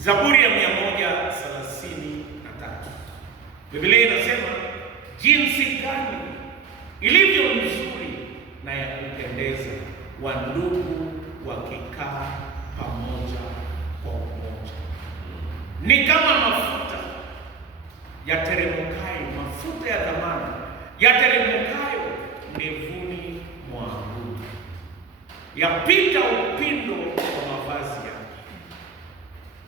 Zaburi ya 133. Biblia inasema jinsi gani ilivyo nzuri na ya kupendeza wandugu wakikaa pamoja kwa umoja. Ni kama mafuta yateremkayo, mafuta ya thamani yateremkayo ndevuni mwa ng'ombe, yapita upindo wa mavazi yake.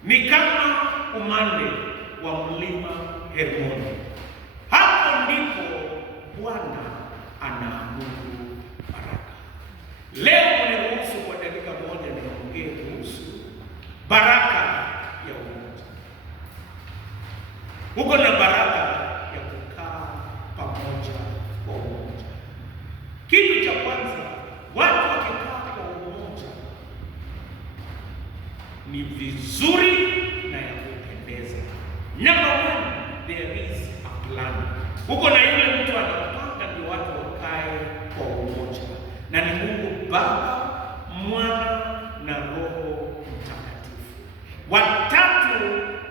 Ni kama umande wa mlima Hermoni. Hapo ndipo Bwana anaamuru baraka. Leo niruhusu kwa dakika moja niongee kuhusu baraka ya umoja. Uko na baraka ya kukaa pamoja kwa umoja. Kitu cha kwanza, watu wakikaa kwa umoja ni vizuri na ya kupendeza. Number one, there is a plan. Uko na yule mtu anapanga ndio watu wakae kwa umoja, na ni Mungu Baba, Mwana na Roho Mtakatifu. Watatu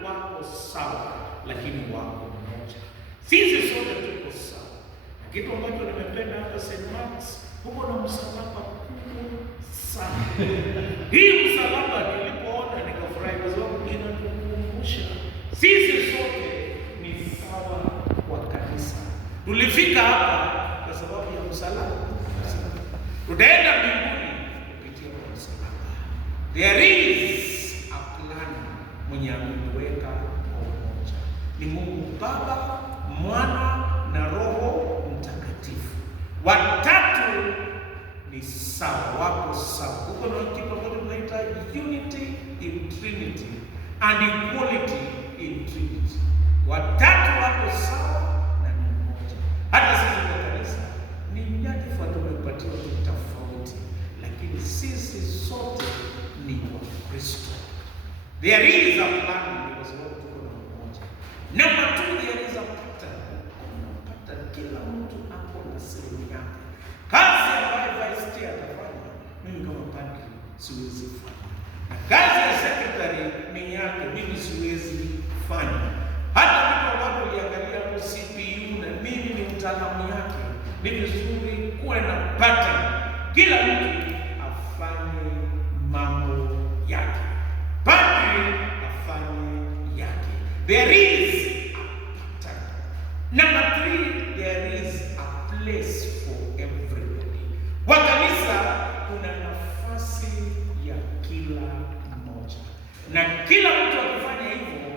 wako sawa, lakini wako mmoja. Sisi sote tuko sawa. Na kitu ambacho nimependa hapa St. Mark's, huko na msalaba kubwa sana. Hii msalaba nilipoona nikafurahi kwa sababu inatukumbusha sisi sote ni sawa kwa kanisa. Tulifika hapa kwa sababu ya msalaba. Tutaenda mbinguni kupitia kwa msalaba. There is a plan mwenye ameweka kwa umoja. Ni Mungu Baba, Mwana na Roho Mtakatifu. Watatu ni sawa, wako sawa. Huko na kitu ambacho tunaita unity in Trinity and equality in Trinity. Watatu wako sawa na ni mmoja. Hata sisi kwa kanisa ni nyadhifa tumepatiwa tofauti, lakini sisi sote ni Wakristo. There is a plan kwa sababu tuko na mmoja. Number two, there is a pattern. Kila mtu ako na sehemu yake. Kazi ambayo vice chair atafanya, mimi kama padri siwezi fanya. Na kazi ya secretary ni yake, mimi siwezi fanya. Hata vitu ambavyo uliangalia hapo CPU na mimi ni mtaalamu yake, ni vizuri kuwe na pattern. Kila mtu afanye mambo yake. Padri afanye yake. There is a pattern. Number three, there is a place for everybody. Kwa kanisa kuna nafasi ya kila mmoja, na kila mtu akifanya hivyo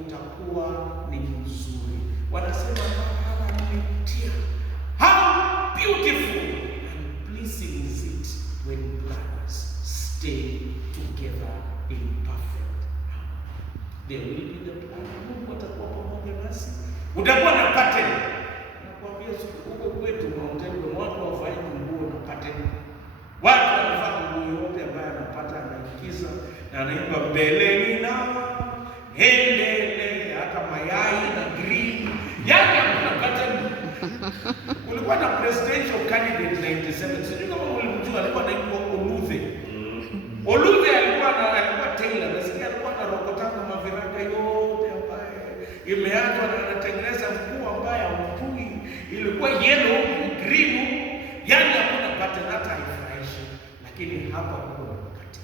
utakuwa ni mzuri. Wanasema hawanitia. How beautiful and pleasing is it when brothers stay together in perfect harmony. There will be the plan. Mungu atakuwa pamoja nasi. Utakuwa na pattern. Nakwambia huko kwetu Mountaineer watu wafanye nguo na pattern. Watu wanafanya nguo yote ambayo anapata anaikiza na anaimba mbeleni na endele, hata mayai na green. Yaani hakuna pattern. Kulikuwa na presidential candidate 97. Sijui kama ulimjua, alikuwa anaitwa Oludhe. Oludhe alikuwa tailor. Nasikia alikuwa anarokotana maviraka yote ambaye imeachwa na anatengeneza nguo ambaye hampui. Ilikuwa yellow, green. Yaani hakuna pattern, hata haifurahishi. Lakini hapa kuna wakati.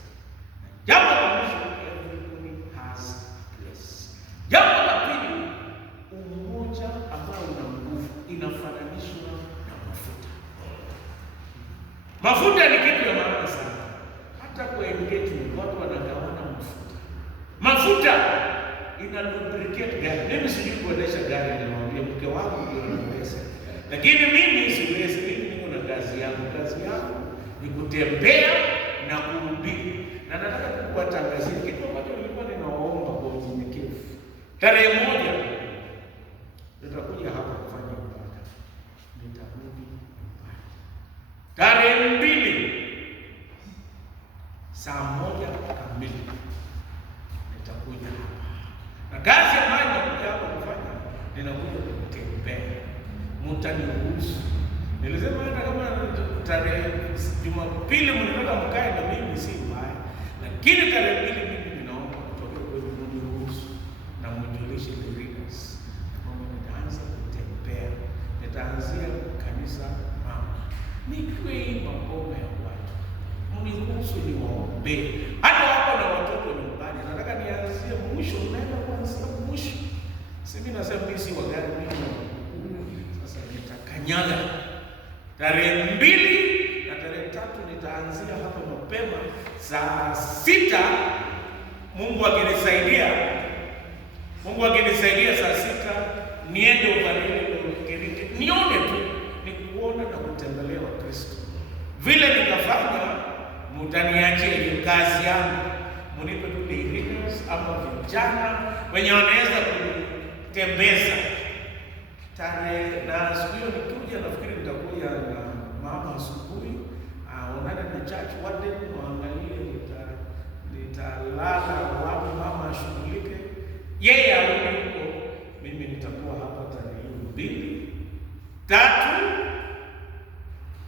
Jambo la mwisho, everybody has a place. Jambo la pili, umoja ambao una nguvu inafananishwa na mafuta. Mafuta ni kitu ya maana sana. Hata kwa engagement watu wanagawana mafuta. Mafuta ina lubricate gari. Mimi sijui kuendesha gari, nilimwambia mke wangu ndio anaendesha. Lakini mimi siwezi, mimi niko na kazi yangu. Kazi yangu ni kutembea na kuhubiri. Na nataka kuwatangazia kitu ambacho nilikuwa ninaomba kwa unyenyekevu. Tarehe 1 nitakuja hapa kufanya ibada. Nitarudi nyumbani. Tarehe 2 saa 1 kamili nitakuja hapa. Na kazi ambayo nitakuja hapa kufanya, ninakuja kutembea. Mtaniruhusu. Nilisema hata kama tarehe Jumapili mnataka mkae na mimi si mbaya. Lakini tarehe 2 mimi ninaomba kutoka kwenu za mama. Nikiwe hii maboma ya watu, mniruhusu niwaombee. Hata wako na watoto nyumbani, nataka nianzie mwisho, naenda kuanzia mwisho. Sisi nasema mimi si wagari mimi. Sasa nitakanyaga tarehe 2 na tarehe 3 nitaanzia hapa mapema saa 6. Mungu akinisaidia saa 6 niende ubadilike nione tu, ni kuona na kutembelea Wakristo. Vile nikafanya, mtaniachia hiyo kazi yangu, mnipe tu leaders ama vijana wenye wanaweza kutembeza tarehe. Na siku hiyo nikija, nafikiri nitakuja na mama asubuhi, aonane na church wote, muangalie nitalala wapi, mama ashughulike, yeye arudi huko, mimi nitakuwa hapa tarehe 2, 3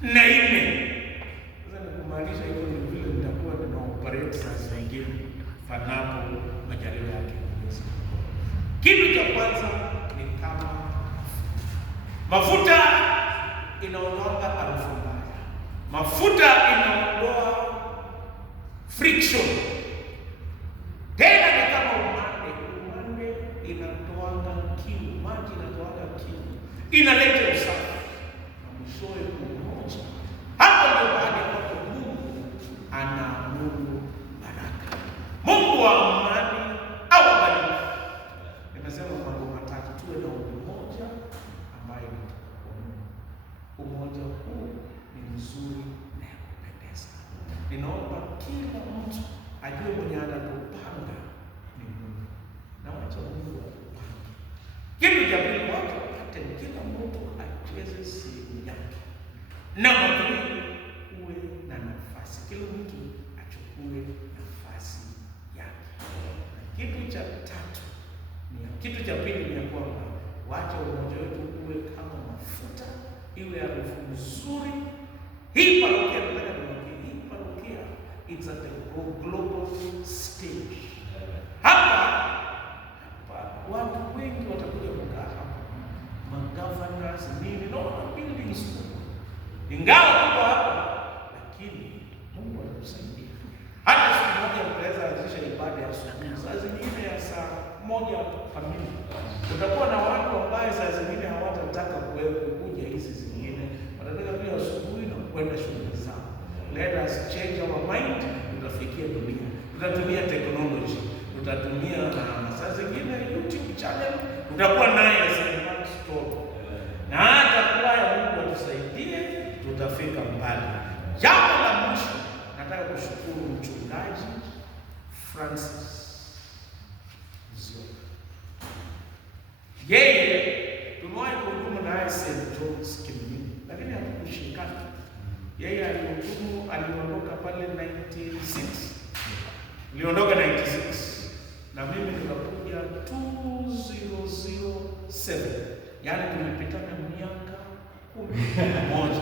na 4. Sasa nikumaanisha hivyo ni vile nitakuwa nina operate saa zingine panapo majaliwa yake. Kitu cha kwanza ni kama mafuta inaondoa harufu mbaya. Mafuta inaondoa friction. Tena ni kama umande inatoa kiu, maji inatoa kiu, inaleta usafi na mwishowe umoja. Hapo ndio baada ya Mungu anaamuru baraka. Mungu wa amani awabariki. Nimesema mambo matatu: tuwe na umoja ambayo umoja huu ni mzuri na ya kupendeza. Ninaomba kila mtu ajue mwenye anatupanga ni Mungu, na wacha Mungu atupange. Kitu cha pili, watu wapate kila mtu acheze sehemu yake, na uwe na nafasi, kila mtu achukue nafasi yake. Kitu cha pili ni kwamba wacha umoja wetu uwe kama mafuta, iwe harufu nzuri. Hii parokia, it's at a global stage. Hapa watu wengi watakuja kukaa hapa, magovernors nini, naona buildings kubwa, ingawa tuko hapa, lakini Mungu anatusaidia. Hata siku moja mtaweza anzisha ibada ya asubuhi, saa zingine ya saa 1 kamili. Tutakuwa na watu ambao saa zingine hawatataka kuja hizi zingine, watataka pia asubuhi na kwenda shughuli zao. Let us change our mind. Tutafikia dunia, tutatumia technology, tutatumia saa zingine YouTube channel, tutakuwa naye Simon Store, na hata kwa Mungu atusaidie, tutafika mbali. Jambo la mwisho, nataka kushukuru mchungaji Francis Zioka. Yeye tumewahi kuhudumu naye St. John's Kimini, lakini hatukushikana. Yeye aliondoka pale 96. Niliondoka 96 na mimi nikakuja 2007. Yaani tulipitana miaka 11.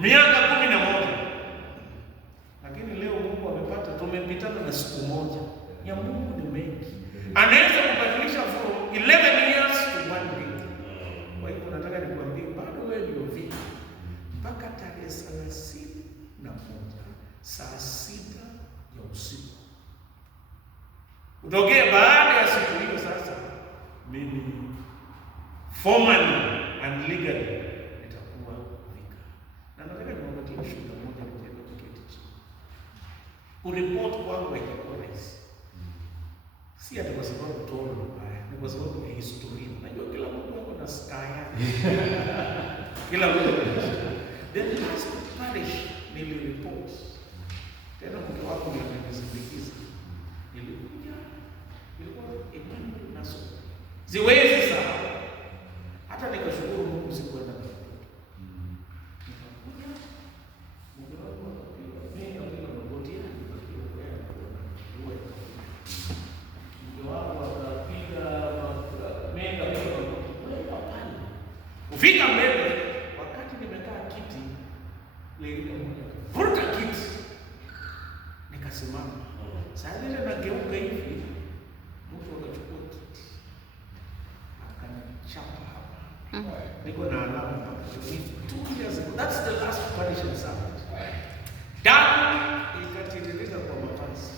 Miaka 11. Lakini leo Mungu amepata, tumepitana na siku moja. Ya Mungu ni mengi. Anaweza kubadilisha from 11 years to 1 day. Kwa hiyo nataka nikwambie, bado wewe ndio vipi mpaka tarehe 31 saa 6 ya usiku. Utokee baada ya siku hiyo, sasa mimi formally and legally nitakuwa vika. Na nataka niwapatie shuhuda moja nikienda kuketi chini. Ureport kwangu haikuwa rahisi. Si ati kwa sababu tolo mbaya, ni kwa sababu ya historia. Najua kila mtu ako na style. Kila mtu ana historia. The last parish nilireport, tena mke wako ndiye amenisindikiza. Nilikuja, ilikuwa eneo naso ziwezi sana, hata nikashukuru Mungu sikuenda na mtoto. Nikakuja, Mungu wangu akapiga mega magoti yangu, nikapiga kwea kuona uwe. Mungu wangu akapiga mega magoti wewe pale. Kufika mbele, wakati nimekaa kiti, leo vuta kiti, nikasimama. Sasa ile nageuka hivi, mtu akachukua kiti akanichapa hapa. Niko na alama hapa. 2 years ago. That's the last parish in Sabbath. Damu ikatiririka kwa mapazi.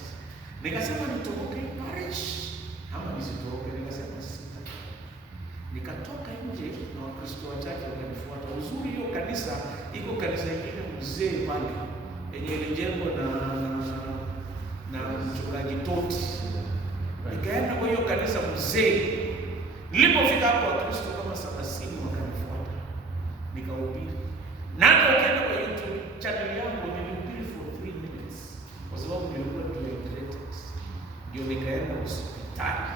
Nikasema nitoroke parish ama nisitoroke, nikasema sita. Nikatoka nje na Wakristo wachache wakanifuata. Uzuri hiyo kanisa, iko kanisa ingine mzee pale yenye ilijengwa na mchungaji Toti. Nikaenda kwa hiyo kanisa mzee. Nilipofika hapo Wakristo kama 70 wakanifuata. Nikahubiri. Na hata ukienda kwa YouTube channel yangu nilihubiri for 3 minutes. Kwa sababu nilikuwa dehydrated. Ndio nikaenda hospitali.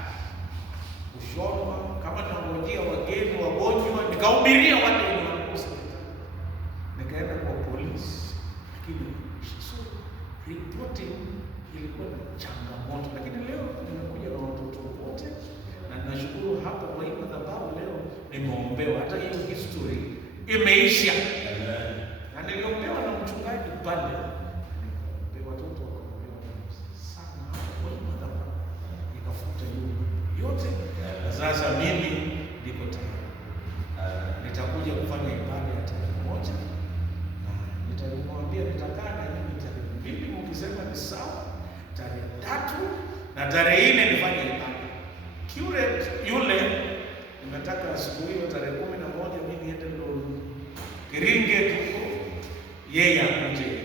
Kushonwa kama naongojea wageni wagonjwa, nikahubiria watu wenye wako hospitali. Nikaenda kwa polisi. Lakini so reporting ilikuwa ni changamoto, lakini leo nimekuja na watoto wote na nashukuru hapo kwa hiyo madhabahu leo nimeombewa, hata hiyo history imeisha. Na niliombewa na mchungaji pale, nikaombewa watoto wakaombewa sana kwa hiyo madhabahu ikafuta yote. Na sasa mimi niko tayari, nitakuja kufanya ibada ya tarehe 1 na nitamwambia nitakaa na nyinyi tarehe 2, mkisema ni sawa, tarehe 3 na tarehe 4 nifanye ibada. Curate yule nimetaka siku hiyo tarehe 11 mimi niende ndo Kiringe tuko yeye akuje.